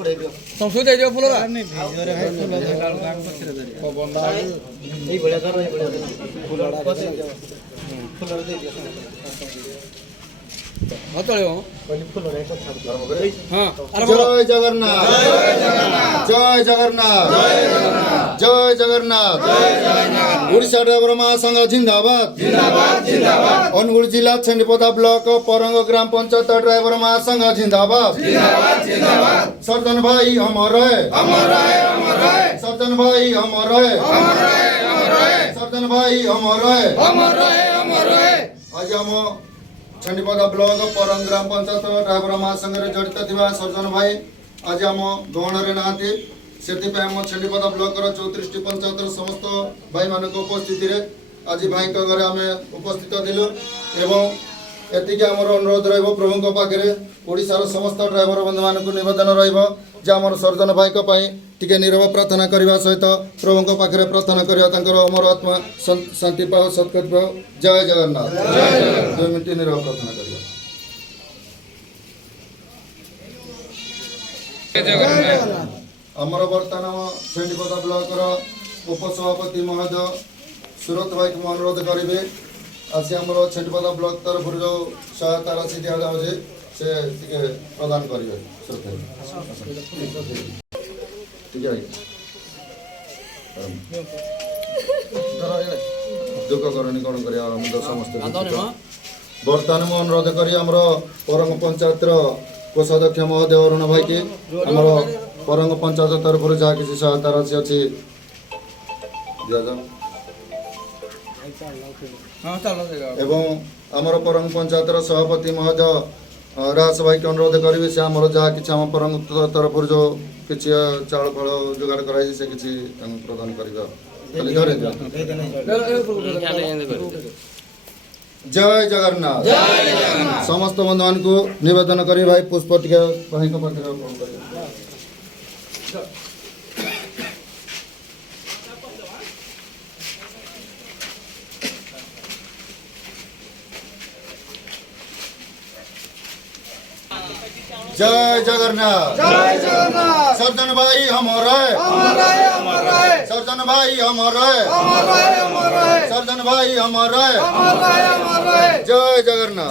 तुम सुई दे दियो फुल जय जगन्नाथ जय जगन्नाथ जय जगन्नाथ ओडिशा ड्राइवर महासंघ जिंदाबाद अनुगुल जिला छेन्डीपदा ब्लॉक परंग ग्राम पंचायत ड्राइवर महासंघ जिंदाबाद सर्जन भाई अमर रहे सर्जन भाई अमर रहे सर्जन भाई अमर रहे आज आम छेन्डीपदा ब्लॉक परंग ग्राम पंचायत ड्राइवर महासंघ जड़ित थी सर्जन भाई आज आम गहन नहांती से छेन्डीपदा ब्लॉक 34 पंचायत समस्त भाई मान उपस्थित आज भाई घरे आम उपस्थित थिलु एवं एतिक आमर अनुरोध रभु पाखे ओडिशार समस्त ड्राइवर बंधु मान नवेदन रमर सर्जन भाई टिके नीरव प्रार्थना करने सहित प्रभु पाखे प्रार्थना करवा अमर आत्मा शांति पाओ सत्कर्म पाओ जय जगन्नाथ 2 मिनट नीरव प्रार्थना करवा आमर बर्तमान छेन्डीपदा ब्लॉक उपसभापति महोदय सुरत भाई को अनुरोध करेंगे आज आम छेन्डीपदा ब्लॉक तरफ जो सहायता राशि दि जाऊे से प्रदान करेंगे दुख करनी कौन कर समस्त बर्तमान मु अनुरोध करी परंग पंचायत कोषाध्यक्ष महोदय अरुण भाई की आमर परंग पंचायत तरफ जहाँ किसी सहायता राशि अच्छी दि जाऊ एवं आमर परंग पंचायत सभापति महोदय रास भाई के अनुरोध करेंगे से आमर जहाँ कि आम परंग तरफ जो किसी चाउल फल जोगाड़ कराई से किसी प्रदान करवा जय जगन्नाथ समस्त बंधु मान को निवेदन करी भाई पुष्प टिके भाई को पाखे जय जगन्नाथ सर्जन भाई अमर रहे सर्जन भाई अमर रहे सर्जन भाई अमर रहे जय जगन्नाथ।